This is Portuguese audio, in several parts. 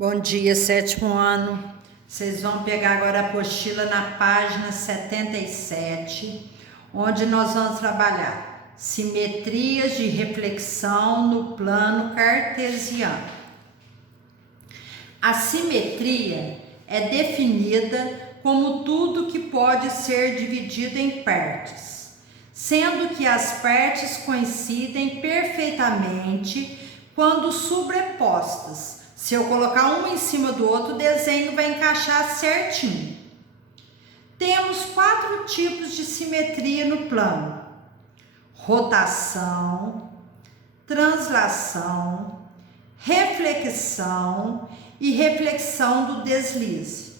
Bom dia, sétimo ano. Vocês vão pegar agora a apostila na página 77, onde nós vamos trabalhar simetrias de reflexão no plano cartesiano. A simetria é definida como tudo que pode ser dividido em partes, sendo que as partes coincidem perfeitamente quando sobrepostas. Se eu colocar um em cima do outro, o desenho vai encaixar certinho. Temos 4 tipos de simetria no plano: rotação, translação, reflexão e reflexão do deslize.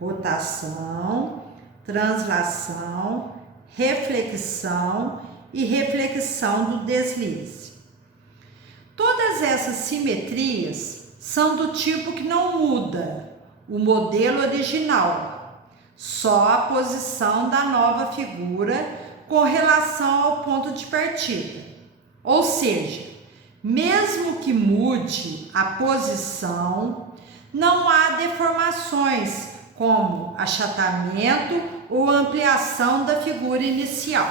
Rotação, translação, reflexão e reflexão do deslize. Todas essas simetrias são do tipo que não muda o modelo original, só a posição da nova figura com relação ao ponto de partida. Ou seja, mesmo que mude a posição, não há deformações como achatamento ou ampliação da figura inicial.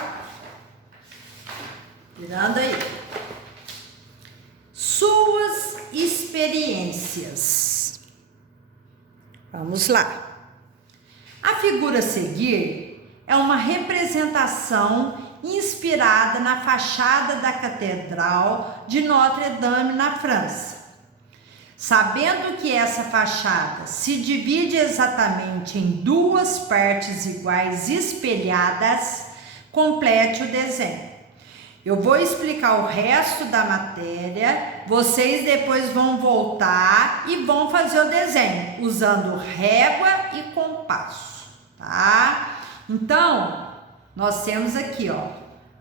Tirando aí. Suas experiências. Vamos lá. A figura a seguir é uma representação inspirada na fachada da Catedral de Notre-Dame, na França. Sabendo que essa fachada se divide exatamente em 2 partes iguais espelhadas, complete o desenho. Eu vou explicar o resto da matéria, vocês depois vão voltar e vão fazer o desenho, usando régua e compasso, tá? Então, nós temos aqui, ó,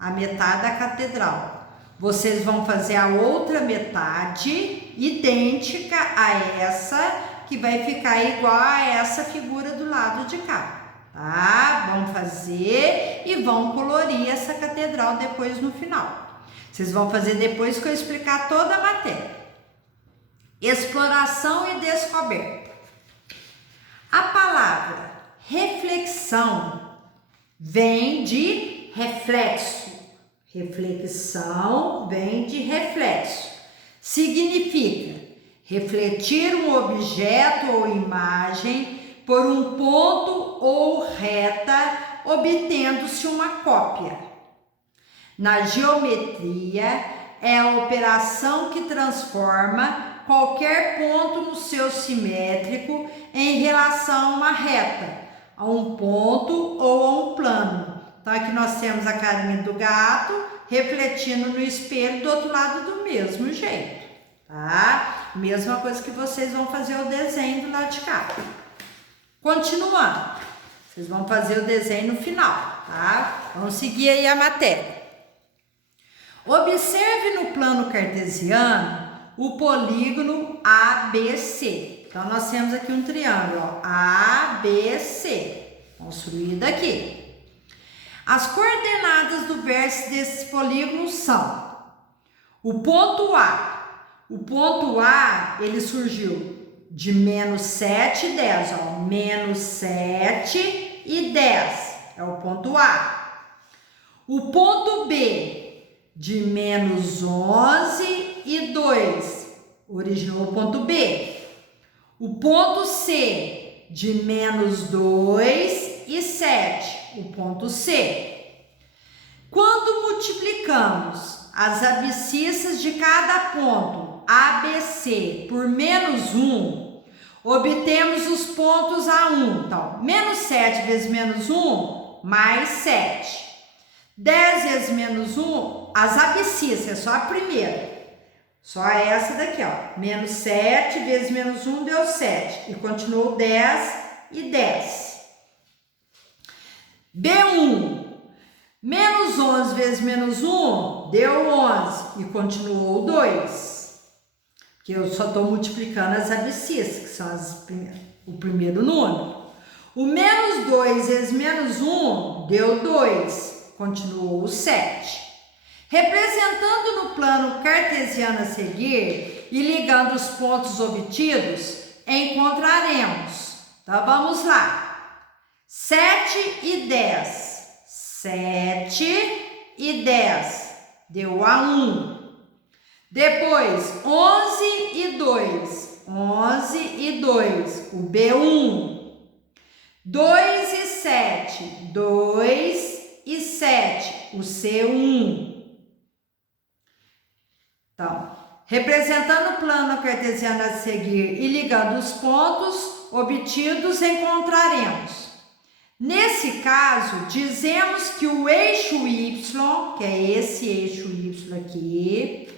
a metade da catedral. Vocês vão fazer a outra metade, idêntica a essa, que vai ficar igual a essa figura do lado de cá. Tá? Vão fazer e vão colorir essa catedral depois no final. Vocês vão fazer depois que eu explicar toda a matéria. Exploração e descoberta. A palavra reflexão vem de reflexo. Reflexão vem de reflexo. Significa refletir um objeto ou imagem por um ponto ou reta, obtendo-se uma cópia. Na geometria, é a operação que transforma qualquer ponto no seu simétrico em relação a uma reta, a um ponto ou a um plano. Então, aqui nós temos a carinha do gato refletindo no espelho do outro lado do mesmo jeito, tá? Mesma coisa que vocês vão fazer o desenho do lado de cá. Continuando, vocês vão fazer o desenho no final, tá? Vamos seguir aí a matéria. Observe no plano cartesiano o polígono ABC. Então, nós temos aqui um triângulo, ó, ABC, construído aqui. As coordenadas do vértice desse polígono são o ponto A. O ponto A, ele surgiu de -7 e 10, ó, -7 e 10 é o ponto A. O ponto B, de -11 e 2, originou o ponto B. O ponto C, de -2 e 7, o ponto C. Quando multiplicamos as abscissas de cada ponto ABC por -1, obtemos os pontos A1. Então, -7 vezes -1, mais 7. 10 vezes -1, as abscissas, é só a primeira. Só essa daqui, ó. -7 vezes -1 deu 7. E continuou 10 e 10. B1. -11 vezes -1 deu 11. E continuou 2. Que eu só estou multiplicando as abscissas, que são o primeiro número. O -2 vezes -1 deu 2, continuou o 7. Representando no plano cartesiano a seguir e ligando os pontos obtidos, encontraremos. Então, vamos lá. 7 e 10. 7 e 10. Deu A1. Depois, 11 e 2. 11 e 2. O B1. 2 e 7. 2 e 7. O C1. Então, representando o plano cartesiano a seguir e ligando os pontos obtidos, encontraremos. Nesse caso, dizemos que o eixo Y, que é esse eixo Y aqui,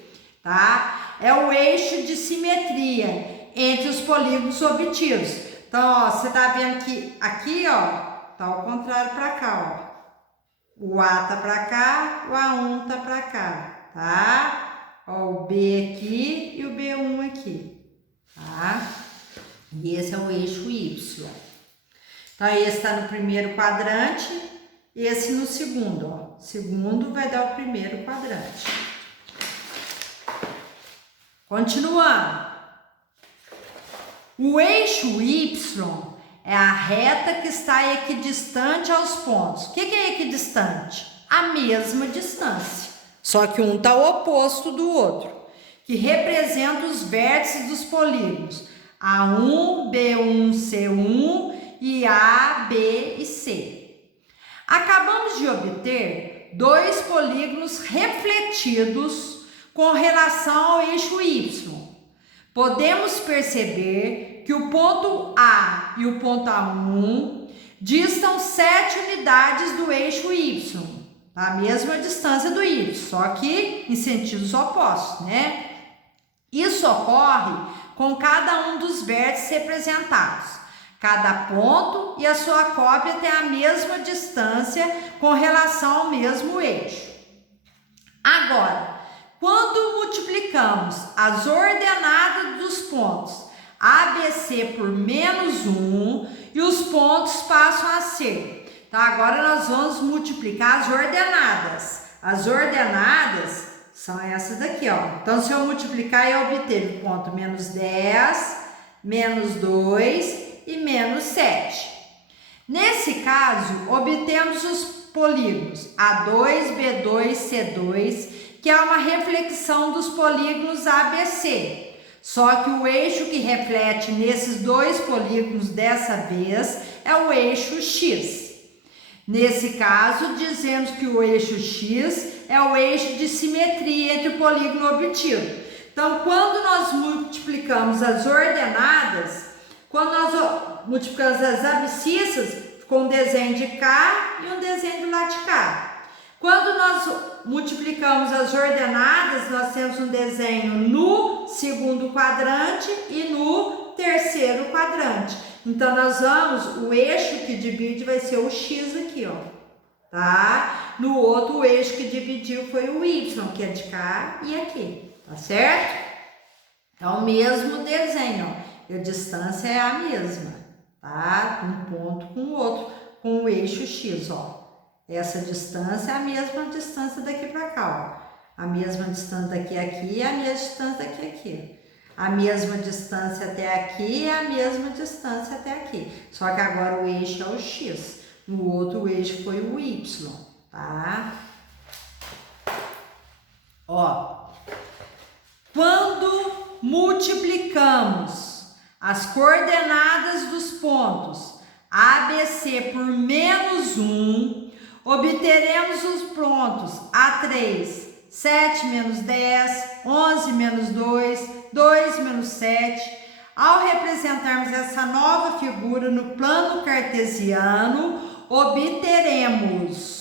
tá? É o eixo de simetria entre os polígonos obtidos. Então, ó, você tá vendo que aqui, ó, tá ao contrário para cá, ó. O A tá para cá, o A1 tá para cá, tá? Ó, o B aqui e o B1 aqui, tá? E esse é o eixo Y. Então, esse está no primeiro quadrante, esse no segundo, ó. Segundo vai dar o primeiro quadrante. Continuando. O eixo Y é a reta que está equidistante aos pontos. O que é equidistante? A mesma distância. Só que um está oposto do outro, que representa os vértices dos polígonos A1, B1, C1 e A, B e C. Acabamos de obter dois polígonos refletidos com relação ao eixo Y. Podemos perceber que o ponto A e o ponto A1 distam 7 unidades do eixo Y. A mesma distância do Y, só que em sentidos opostos, né? Isso ocorre com cada um dos vértices representados. Cada ponto e a sua cópia tem a mesma distância com relação ao mesmo eixo. Agora, quando multiplicamos as ordenadas dos pontos ABC por menos 1 e os pontos passam a ser... Então, agora nós vamos multiplicar as ordenadas. As ordenadas são essas daqui, ó. Então, se eu multiplicar, eu obter o ponto menos 10, menos 2 e menos 7. Nesse caso, obtemos os polígonos A2, B2, C2, que é uma reflexão dos polígonos ABC. Só que o eixo que reflete nesses dois polígonos dessa vez é o eixo X. Nesse caso, dizemos que o eixo X é o eixo de simetria entre o polígono obtido. Então, quando nós multiplicamos as ordenadas, quando nós multiplicamos as abscissas, ficou um desenho de cá e um desenho do lado de cá. Quando nós multiplicamos as ordenadas, nós temos um desenho no segundo quadrante e no terceiro quadrante. Então, nós vamos, o eixo que divide vai ser o X aqui, ó, tá? No outro, o eixo que dividiu foi o Y, que é de cá e aqui, tá certo? É o mesmo desenho, ó, e a distância é a mesma, tá? Um ponto com o outro, com o eixo X, ó. Essa distância é a mesma distância daqui para cá, ó. A mesma distância daqui a aqui e a mesma distância daqui a aqui. A mesma distância até aqui é a mesma distância até aqui. Só que agora o eixo é o X. No outro, o eixo foi o Y, tá? Ó, quando multiplicamos as coordenadas dos pontos ABC por menos 1, obteremos os pontos A3, 7 menos 10, 11 menos 2, 2 menos 7. Ao representarmos essa nova figura no plano cartesiano, obteremos.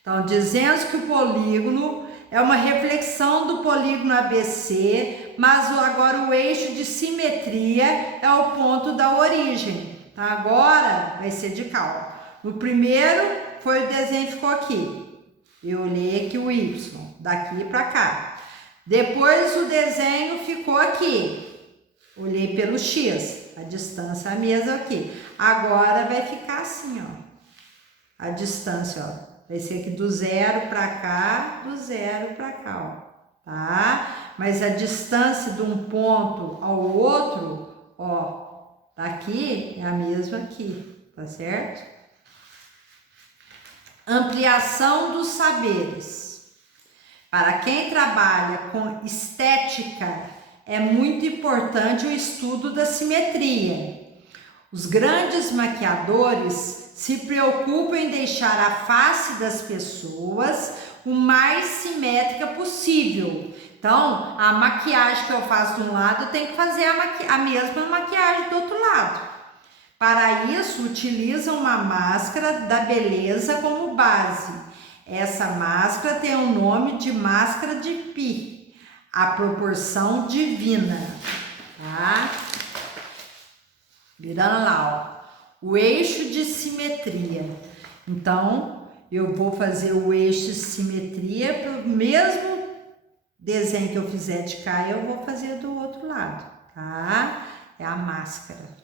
Então, dizemos que o polígono é uma reflexão do polígono ABC, mas agora o eixo de simetria é o ponto da origem. Então, agora vai ser de cá, ó. No primeiro foi o desenho que ficou aqui. Eu olhei aqui o Y, daqui para cá. Depois o desenho ficou aqui. Olhei pelo X, a distância é a mesma aqui. Agora vai ficar assim, ó. A distância, ó, Vai ser aqui do 0 para cá, do 0 para cá, ó, tá? Mas a distância de um ponto ao outro, ó, aqui é a mesma aqui, tá certo? Ampliação dos saberes. Para quem trabalha com estética, é muito importante o estudo da simetria. Os grandes maquiadores se preocupam em deixar a face das pessoas o mais simétrica possível. Então, a maquiagem que eu faço de um lado, eu tenho que fazer a mesma maquiagem do outro lado. Para isso, utilizam uma máscara da beleza como base. Essa máscara tem o nome de máscara de Pi, a proporção divina, tá? Virando lá, ó, o eixo de simetria. Então, eu vou fazer o eixo de simetria para o mesmo desenho que eu fizer de cá, eu vou fazer do outro lado, tá? É a máscara.